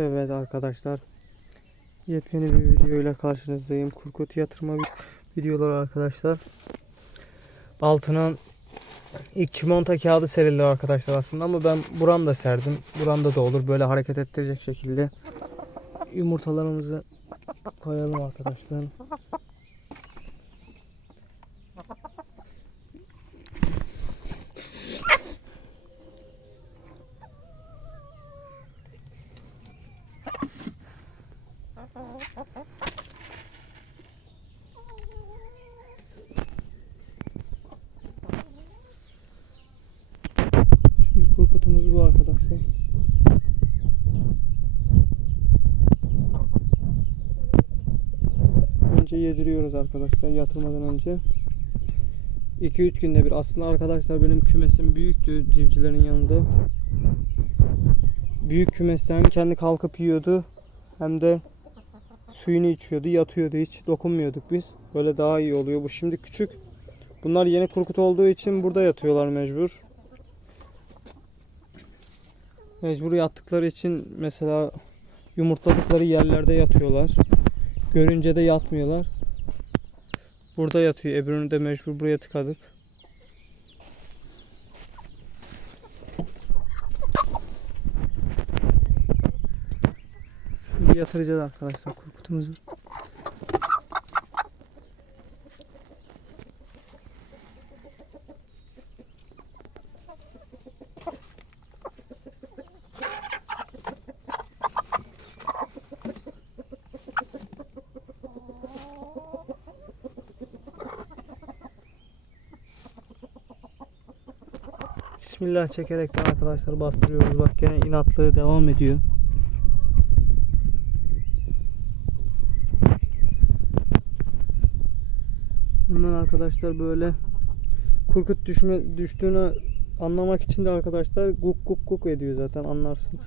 Evet arkadaşlar. Yepyeni bir video ile karşınızdayım. Kurkut yatırma vi- videoları arkadaşlar. Altına ilk çimento kağıdı serildi arkadaşlar aslında ama ben buram da serdim. Buramda da olur. Böyle hareket ettirecek şekilde yumurtalarımızı koyalım arkadaşlar. Şimdi kurkutumuz bu arkadaşlar. Önce yediriyoruz arkadaşlar yatırmadan önce. 2-3 günde bir. Aslında arkadaşlar benim kümesim büyüktü civcivlerin yanında. Büyük kümeste hem kendi kalkıp yiyordu hem de suyunu içiyordu, yatıyordu. Hiç dokunmuyorduk biz. Böyle daha iyi oluyor. Bu şimdi küçük. Bunlar yeni kurkut olduğu için burada yatıyorlar mecbur. Mecbur yattıkları için mesela yumurtladıkları yerlerde yatıyorlar. Görünce de yatmıyorlar. Burada yatıyor. Ebru'nu de mecbur buraya tıkadık. Yatıracağız arkadaşlar kurkutumuzu. Bismillah çekerekten arkadaşlar bastırıyoruz. Bak gene inatlığı devam ediyor. Bundan arkadaşlar böyle kurkut düşme düştüğünü anlamak için de arkadaşlar guk guk guk ediyor zaten anlarsınız.